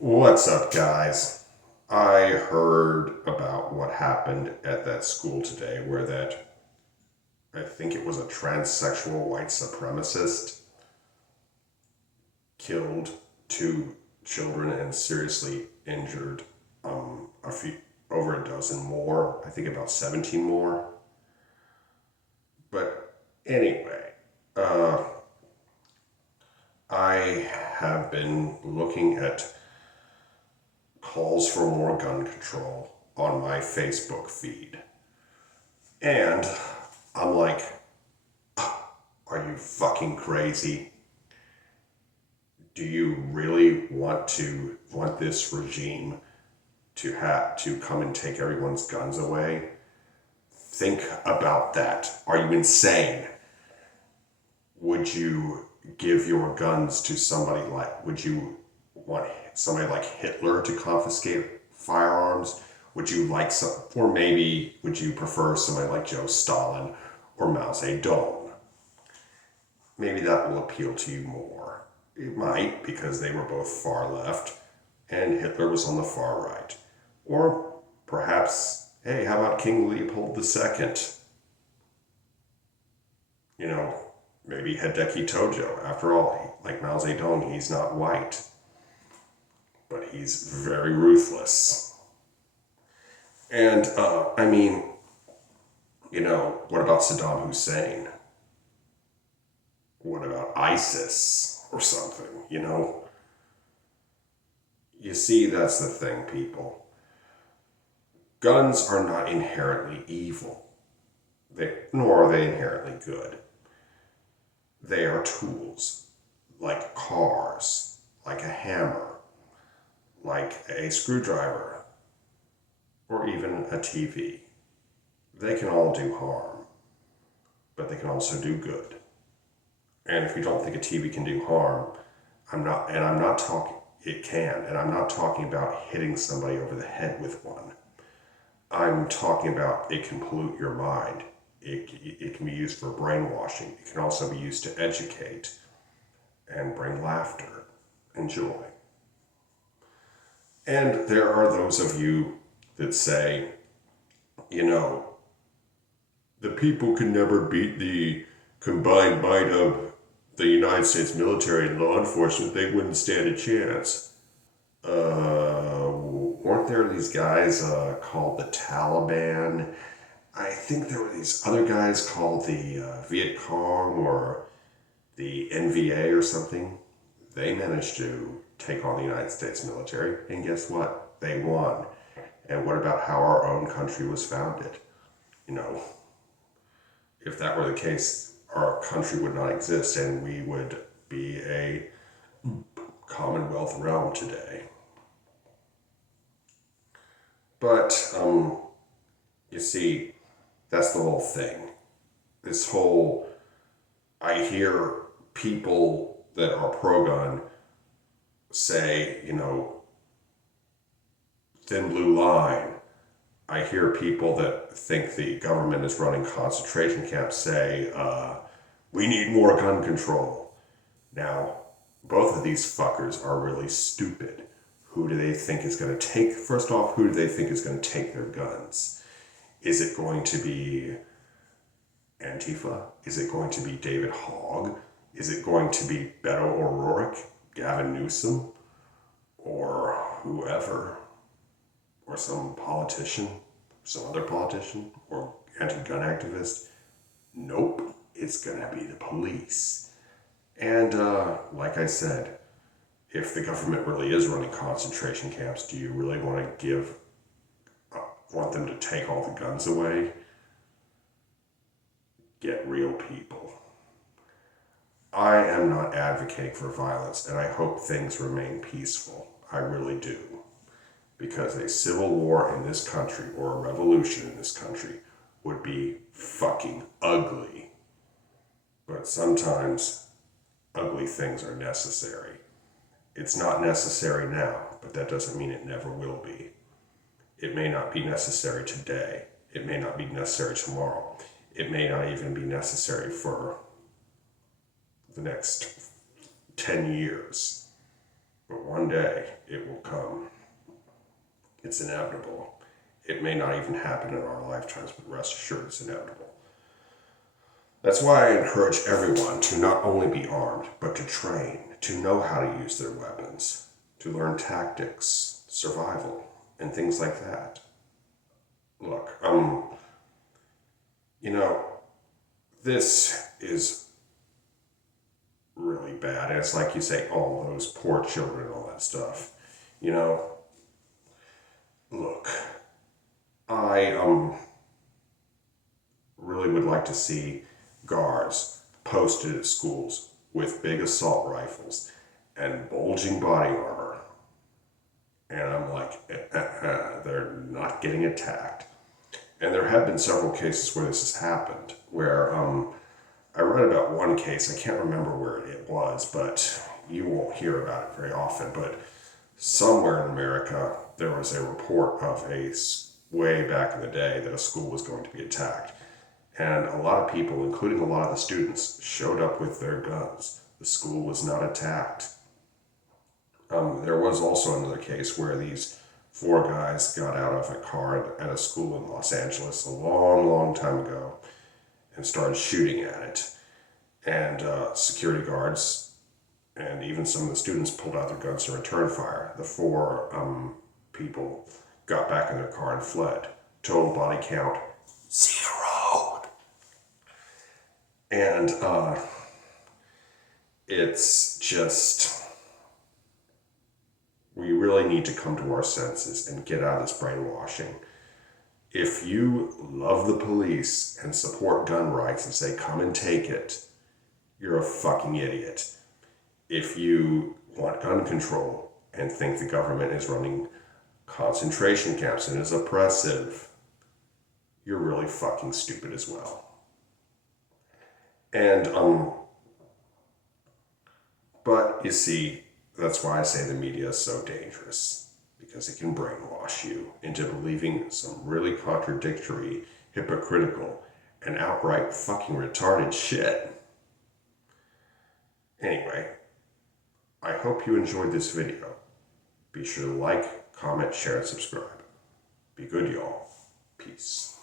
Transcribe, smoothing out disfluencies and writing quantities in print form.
What's up, guys? I heard about what happened at that school today where I think it was a transsexual white supremacist, killed two children and seriously injured a few, over a dozen more, I think about 17 more. But anyway, uh, I have been looking at calls for more gun control on my Facebook feed. And I'm like, are you fucking crazy? Do you really want this regime to come and take everyone's guns away? Think about that. Are you insane? Would you give your guns to somebody would you want somebody like Hitler to confiscate firearms? Would you like some, or maybe would you prefer somebody like Joe Stalin or Mao Zedong? Maybe that will appeal to you more. It might, because they were both far left and Hitler was on the far right. Or perhaps, hey, how about King Leopold II? You know, maybe Hideki Tojo. After all, like Mao Zedong, he's not white, but he's very ruthless. And, I mean, what about Saddam Hussein? What about ISIS or something, You see, that's the thing, people. Guns are not inherently evil, nor are they inherently good. They are tools, like cars, like a hammer, like a screwdriver, or even a TV. They can all do harm, but they can also do good. And if you don't think a TV can do harm, I'm not talking, it can, and I'm not talking about hitting somebody over the head with one. I'm talking about it can pollute your mind. It can be used for brainwashing. It can also be used to educate and bring laughter and joy. And there are those of you that say, the people can never beat the combined might of the United States military and law enforcement. They wouldn't stand a chance. Weren't there these guys called the Taliban? I think there were these other guys called the Viet Cong or the NVA or something. They managed to take on the United States military, and guess what? They won. And what about how our own country was founded? You know, if that were the case, our country would not exist and we would be a Commonwealth realm today. But, you see, that's the whole thing. I hear people that are pro-gun say, thin blue line. I hear people that think the government is running concentration camps say, we need more gun control. Now, both of these fuckers are really stupid. Who do they think is going to take, first off, who do they think is going to take their guns? Is it going to be Antifa? Is it going to be David Hogg? Is it going to be Beto O'Rourke, Gavin Newsom, or whoever? Or some politician, some other politician, or anti-gun activist? Nope, it's gonna be the police. And like I said, if the government really is running concentration camps, do you really want to want them to take all the guns away? Get real, people. I am not advocating for violence, and I hope things remain peaceful. I really do. Because a civil war in this country, or a revolution in this country, would be fucking ugly. But sometimes ugly things are necessary. It's not necessary now, but that doesn't mean it never will be. It may not be necessary today. It may not be necessary tomorrow. It may not even be necessary for the next 10 years. but one day it will come. It's inevitable. It may not even happen in our lifetimes, but rest assured it's inevitable. That's why I encourage everyone to not only be armed, but to train, to know how to use their weapons, to learn tactics, survival, and things like that. Look, this is really bad. And it's like you say, oh, those poor children and all that stuff. Look, I really would like to see guards posted at schools with big assault rifles and bulging body armor. And I'm like, they're not getting attacked. And there have been several cases where this has happened, where I read about one case, I can't remember where it was, but you won't hear about it very often, but somewhere in America, there was a report of way back in the day that a school was going to be attacked. And a lot of people, including a lot of the students, showed up with their guns. The school was not attacked. There was also another case where these 4 guys got out of a car at a school in Los Angeles a long, long time ago and started shooting at it. And security guards and even some of the students pulled out their guns and returned fire. The 4 people got back in their car and fled. Total body count, 0. And it's just, we really need to come to our senses and get out of this brainwashing. If you love the police and support gun rights and say, come and take it, you're a fucking idiot. If you want gun control and think the government is running concentration camps and is oppressive, you're really fucking stupid as well. And, but you see, that's why I say the media is so dangerous, because it can brainwash you into believing some really contradictory, hypocritical, and outright fucking retarded shit. Anyway, I hope you enjoyed this video. Be sure to like, comment, share, and subscribe. Be good, y'all. Peace.